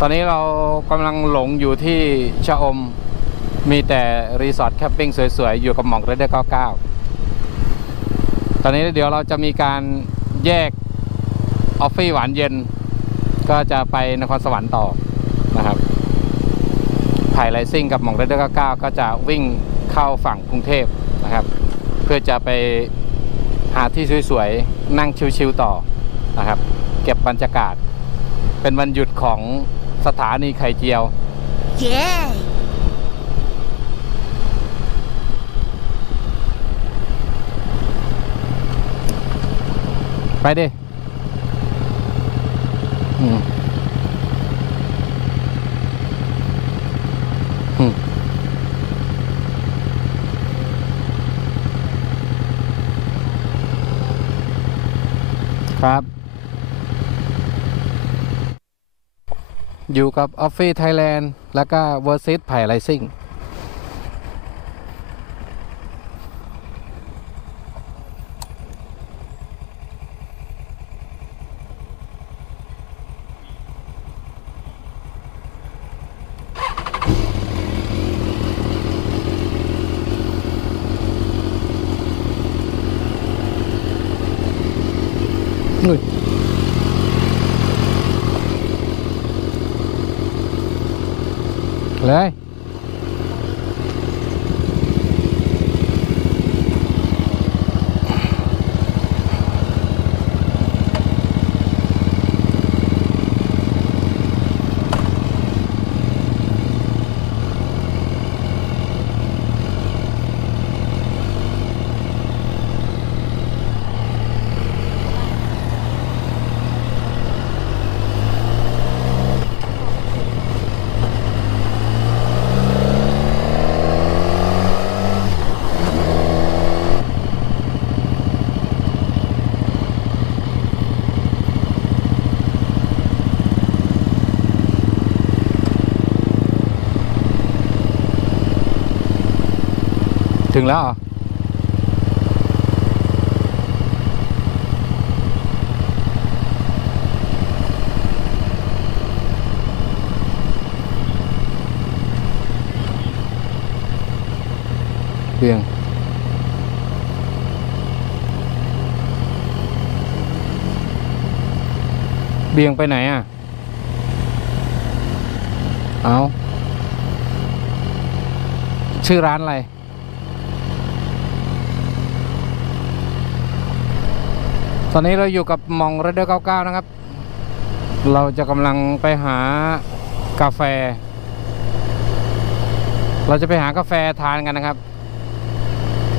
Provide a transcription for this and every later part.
ตอนนี้เรากำลังหลงอยู่ที่ชะอม มีแต่รีสอร์ทแคมปิ้งสวยๆ อยู่กับหม่องเรเดอร์99 ตอนนี้เดี๋ยวเราจะมีการแยกออฟฟี่หวานเย็น ก็จะไปนครสวรรค์ต่อนะครับไผ่ไรซิ่งกับหม่องเรเดอร์99 ก็จะวิ่งเข้าฝั่งกรุงเทพนะครับ เพื่อจะไปหาที่สวยๆ นั่งชิวๆต่อนะครับ เก็บบรรยากาศ เป็นวันหยุดของ สถานีไข่เจียว Yeah! ไปดิอืมอืมครับ อยู่กับออฟฟี่ไทยแลนด์แล้วก็เวอร์ซิสไผ่ไรซิ่ง อุ้ยเลย ถึงแล้วเหรอเบียงเบียงไปไหนอะ เอา ชื่อร้านอะไร ตอนนี้เราอยู่กับมองเรเดอร์99 นะครับ เราจะกำลังไปหากาแฟ เราจะไปหากาแฟทานกันนะครับ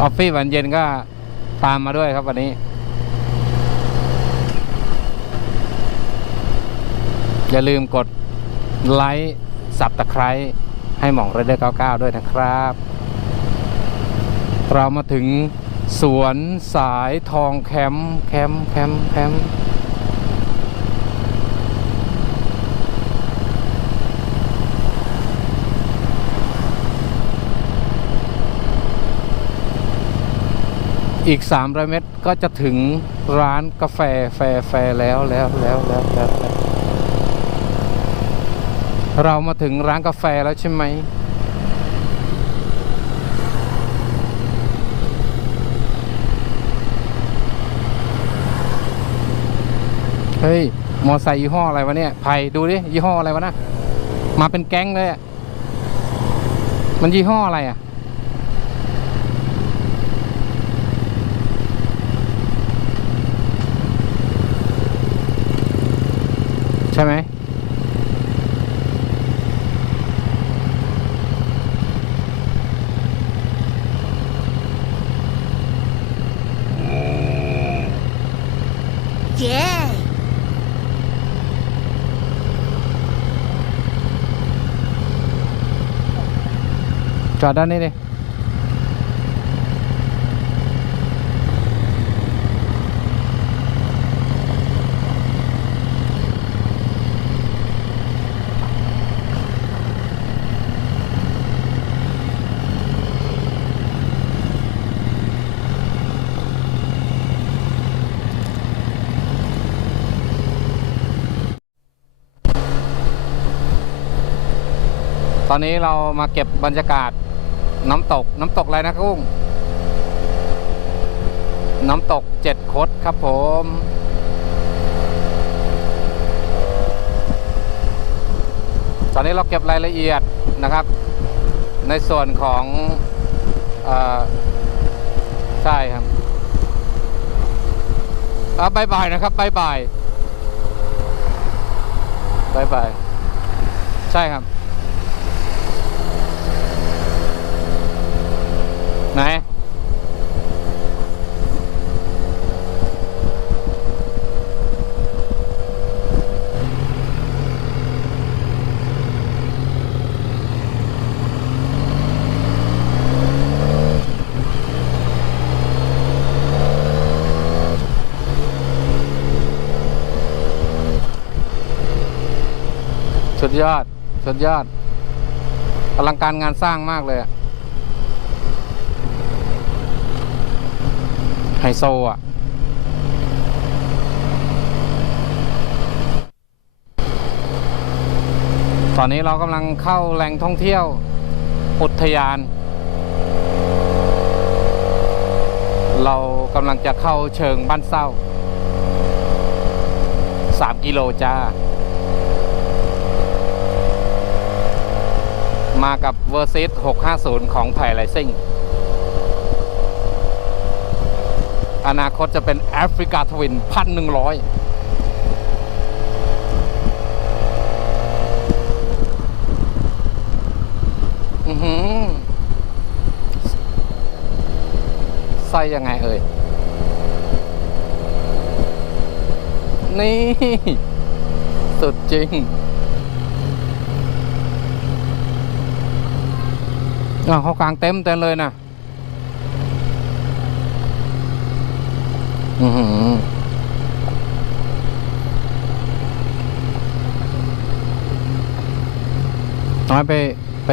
ออฟฟี่วันเย็นก็ตามมาด้วยครับวันนี้ อย่าลืมกดไลค์สับตะไคร้ให้หมองเรเดอร์99 ด้วยนะครับ เรามาถึง สวนสายทองแคมป์แคมป์แคมป์แคมป์อีก 300 เมตรก็จะถึงร้านกาแฟแฟแฟแล้วแล้วแล้วแล้วแล้วแล้วเรามาถึงร้านกาแฟแล้วใช่ไหม เฮ้ย มอไซค์ยี่ห้ออะไรวะเนี่ยไผ่ดูดิ ยี่ห้ออะไรวะนะ มาเป็นแก๊งเลยอะมันยี่ห้ออะไรอะ ใช่ไหม Yeah! จ อดด้านนี้ดิตอนนี้เรามาเก็บบรรยากาศ น้ำตกน้ำตกอะไรนะกุ้ง น้ำตกเจ็ดคดครับผม ตอนนี้เราเก็บรายละเอียดนะครับ ในส่วนของอใช่ครับอะบายบายนะครับบายบายบายบายใช่ครับ ไหนสุดยอด สุดยอด อลังการงานสร้างมากเลยอะ ไฮโซอะ ตอนนี้เรากำลังเข้าแหล่งท่องเที่ยว อุทยาน เรากำลังจะเข้าเชิงบ้านเศร้า 3 กิโลจ้า มากับเวอร์ซิส650 ของไผ่ไลซิ่ง อนาคตจะเป็นแอฟริกาทวินพันหนึ่งร้อยอือหือไส้ยังไงเอ่ย นี่ สุดจริงอ่าวเขากลางเต็มเต็มเลยนะอือหือ น้อยไปไป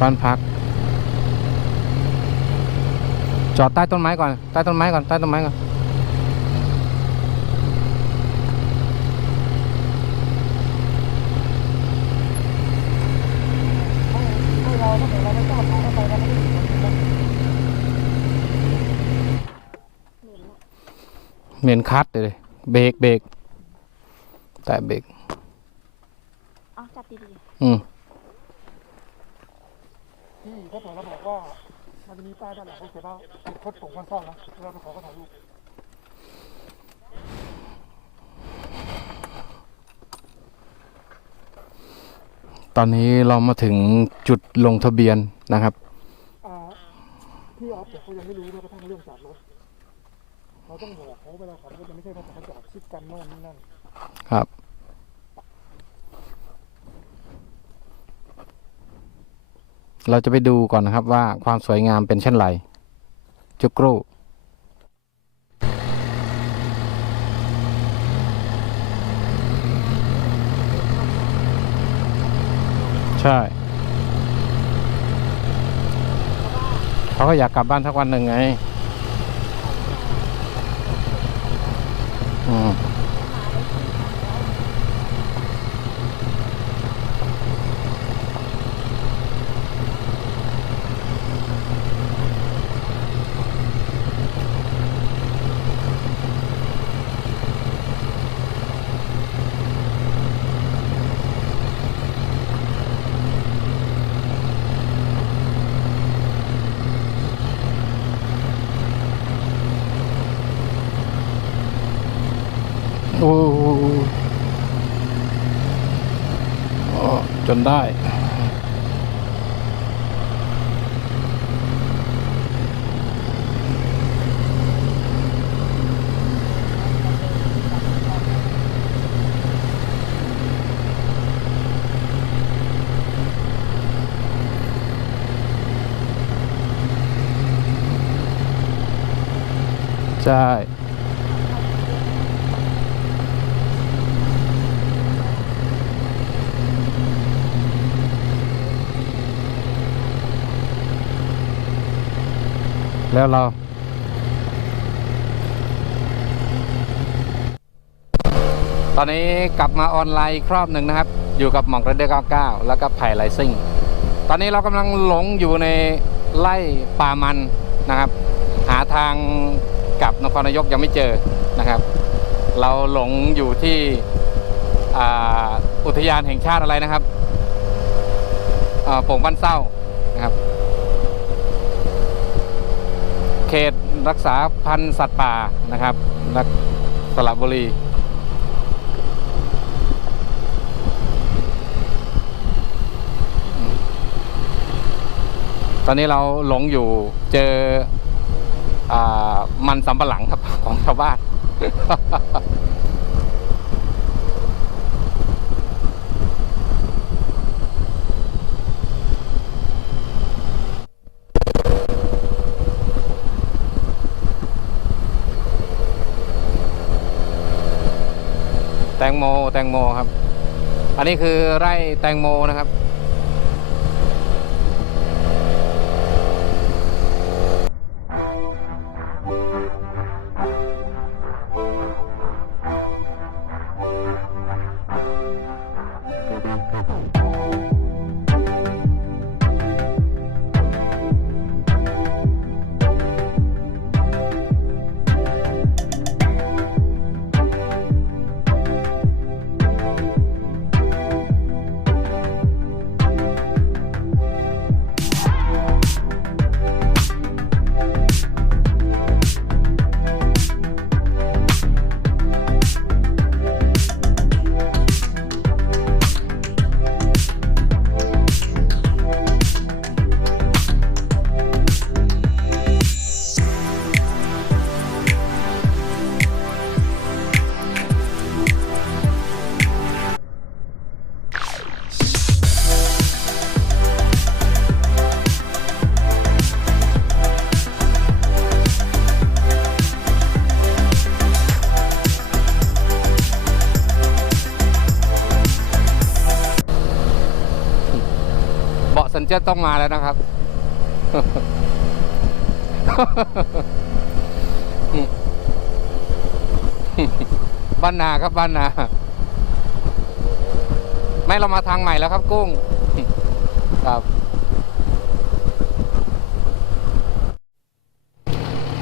บ้านพัก จอดใต้ต้นไม้ก่อน ใต้ต้นไม้ก่อน ใต้ต้นไม้ก่อน เหม็นคัดเลยเบรกเบรกแต่เบรกเอาจับดีอืมที่เขาบอกเราบอกว่ามันจะมีป้ายด้านหลังเขาเขียนว่าติดคดผงมันซ่อนนะเราไปขอเขาถ่ายรูปตอนนี้เรามาถึงจุดลงทะเบียนนะครับ อ่าที่ออฟเนี่ยเขายังไม่รู้แม้กระทั่งเรื่องจอดรถ เราต้องบอกเขาเวลาขับรถจะไม่ใช่ว่าเขาจอดชิดกันโน่นนี่นั่นครับ เราจะไปดูก่อนนะครับว่าความสวยงามเป็นเช่นไรจุกรูใช่เขาก็อยากกลับบ้านสักวันหนึ่งไง อืม โอ้โหอ๋ อจนได้ ใช่ แล้วเราตอนนี้กลับมาออนไลน์อีกรอบหนึ่งนะครับ อยู่กับหม่องเรเดอร์99 แล้วก็ไผ่ไลซิ่ง ตอนนี้เรากำลังหลงอยู่ในไร่ป่ามันนะครับ หาทางกลับนครนายกยังไม่เจอนะครับ เราหลงอยู่ที่อ,อุทยานแห่งชาติอะไรนะครับโป่งบ้านเศร้านะครับ เขต รักษาพันธุ์สัตว์ป่านะครับนักสระบุรีตอนนี้เราหลงอยู่เจออมันสำปะหลังครับของชาวบ้าน แตงโมแตงโมครับ อันนี้คือไร่แตงโมนะครับ เบาะต้องมาแล้วนะครับ บ้านนาครับบ้านนา ไม่เรามาทางใหม่แล้วครับกุ้ง ครับ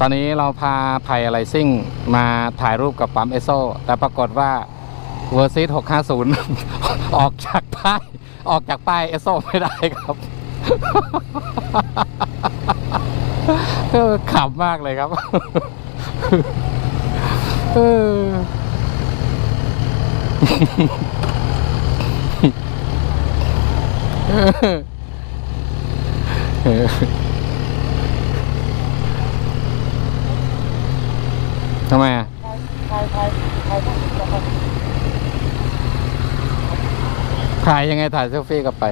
ตอนนี้เราพาไผ่อะไรซิ่ง มาถ่ายรูปกับปั๊มเอโซแต่ปรากฏว่าเวอร์ซิต650 ออกจากป้าย ออกจากป้ายเอสโซไม่ได้ครับขำมากเลยครับทำไมอะ ถ่ายยังไงถ่ายเซลฟี่กลับไป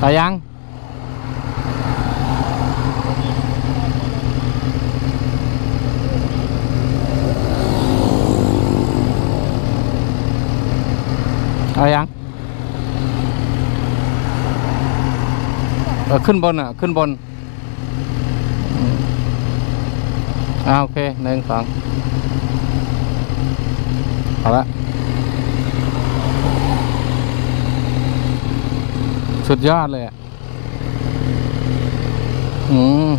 ถ่ายยังอะไรยังขึ้นบนอะ ขึ้นบนอืม อ่าโอเคหนึ่งสองเอาละสุดยอดเลยอะอืม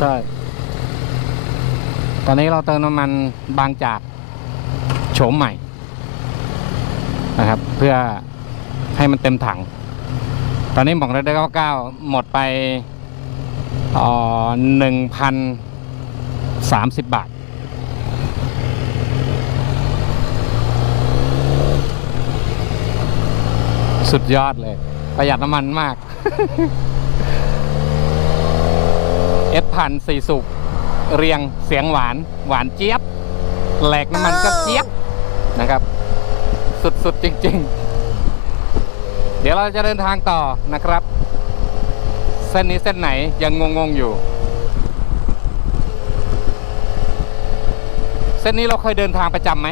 ใช่ ตอนนี้เราเติมน้ำมันบางจากโฉมใหม่ นะครับ เพื่อให้มันเต็มถัง ตอนนี้บอกได้เก้าเก้าหมดไปหนึ่งพัน30บาทสุดยอดเลย ประหยัดน้ำมันมาก เอสพันสี่สูบเรียงเสียงหวานหวานเจี๊ยบ แหลกน้ำมันก็เจี๊ยบนะครับ สุดๆจริง ๆ เดี๋ยวเราจะเดินทางต่อนะครับ เส้นนี้เส้นไหนยังงงๆอยู่ เส้นนี้เราเคยเดินทางประจำไหม